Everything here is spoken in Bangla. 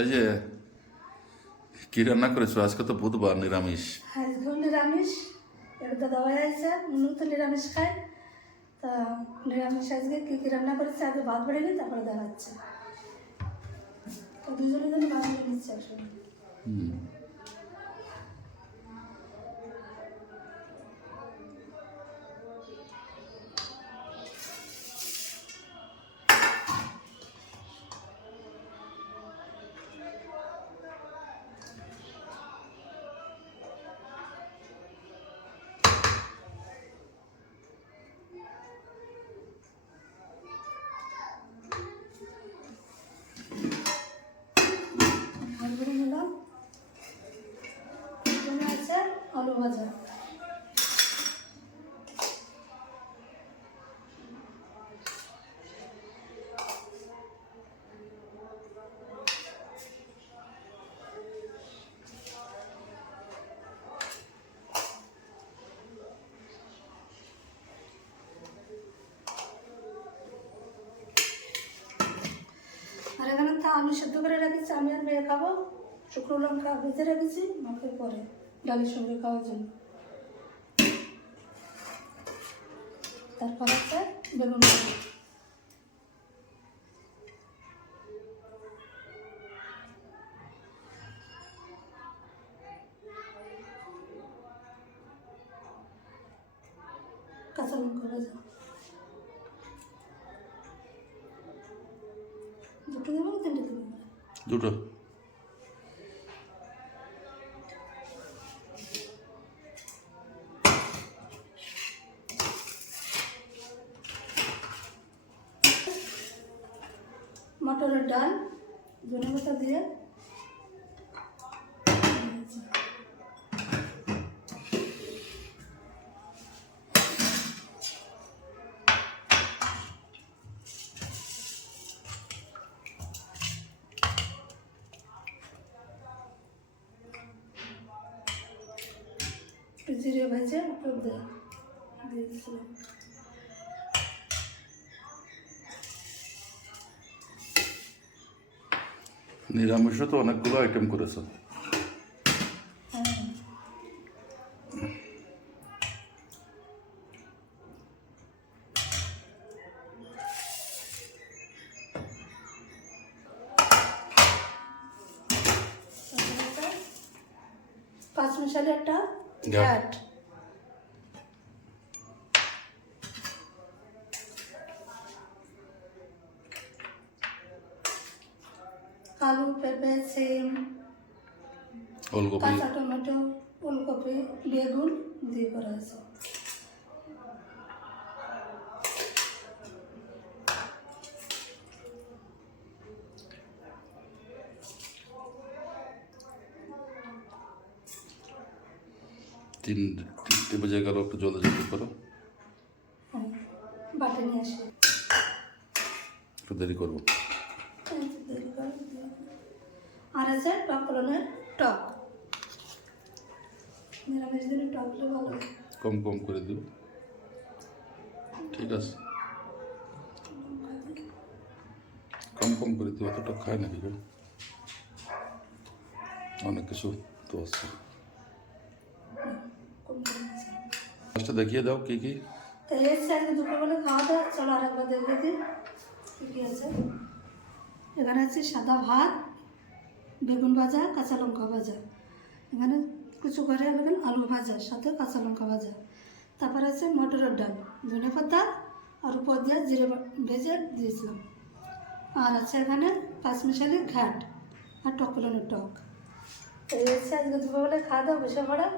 এই যে কি রান্না করেছো আজকে? তো বুধবার, নিরামিষ। আজকেও নিরামিষ। এবার দাদা ভাই আছে, উনিও তো নিরামিষ খায়। তা নিরামিষ আজকে কী কী রান্না করেছে আগে ভাত বেড়ে নিই, তারপরে দেখাচ্ছে। তো দুজনের জন্য ভাত বেড়ে নিচ্ছে একসঙ্গে। ভাত বেড়ে নিলাম। এখানে আছে আলু ভাজা। আর এখানে তো আলু সেদ্ধ করে রেখেছি, আমি আর মেয়ে খাবো। শুকনো লঙ্কা ভেজে রেখেছি, মাখে পরে ডালের সঙ্গে খাওয়ার জন্য। তারপর আছে বেগুন ভাজা। কাঁচা লঙ্কা ভাজা। দুটো দেবো, তিনটে দেবো? দুটো। মটরের ডাল ধনে পাতা দিয়ে জিরে ভেজে উপর দিয়ে দিয়েছিলাম। নিরামিষও তো অনেকগুলো আইটেম করেছো। হ্যাঁ, 5 মিশালি একটা ঘ্যাট। আলু, পেঁপে, সিম, ওলকপি। কাঁচা টমেটো, ফুলকপি, বেগুন দিয়ে করা আছে। তিনটে বেজে গেল, একটু জলদি জলদি করো। হ্যাঁ, বাটে নিয়ে আসি। একটু দেরি করবো। আর আছে টক ফলনের টক। নিরামিষ দিনে টক হলে ভালো। কম কম করে দিও, ঠিক আছে? কম কম করে দিও, অতটা খায় না কেউ, অনেক কিছু তো আছে। ফার্স্টে দেখিয়ে দাও কি কি। তো এসছে আজকে দুপুরবেলা খাওয়া দাওয়া। চলো আরেকবার দেখে দিই কী কী আছে। এখানে আছে সাদা ভাত, বেগুন ভাজা, কাঁচা লঙ্কা ভাজা। এখানে কিছু করে এখানে আলু ভাজা সাথে কাঁচা লঙ্কা ভাজা। তারপর আছে মটরের ডাল, ধনে পাতা আর উপর দিয়ে জিরে ভেজে দিয়েছিলাম। আর আছে এখানে 5 মিশালি ঘ্যাট আর টক ফলনের টক। তো এসছে আজকে দুপুরবেলা খাওয়া দাওয়া বসে পড়া।